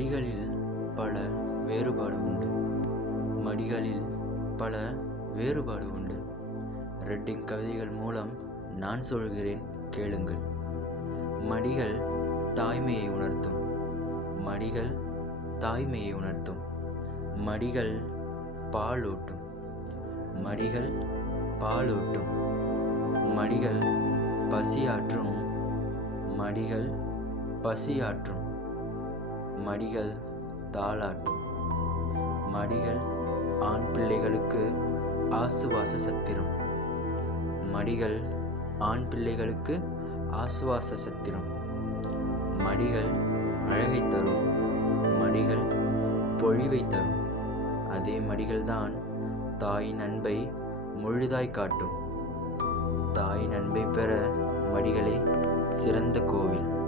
மடிகளில் பல வேறுபாடு உண்டு. மடிகளில் பல வேறுபாடு உண்டு. ரெட்டிங் கவிதைகள் மூலம் நான் சொல்கிறேன், கேளுங்கள். மடிகள் தாய்மையை உணர்த்தும். மடிகள் தாய்மையை உணர்த்தும். மடிகள் பாலூட்டும். மடிகள் பாலூட்டும். மடிகள் பசியாற்றும். மடிகள் பசியாற்றும். மடிகள் தாலாட்டும். மடிகள் ஆண் பிள்ளைகளுக்கு ஆசுவாச சத்திரம். மடிகள் ஆண் பிள்ளைகளுக்கு ஆசுவாச சத்திரம். மடிகள் அழகை தரும். மடிகள் பொழிவை தரும். அதே மடிகள்தான் தாயின் அன்பை முழுதாய் காட்டும். தாயின் அன்பை பெற மடிகளே சிறந்த கோவில்.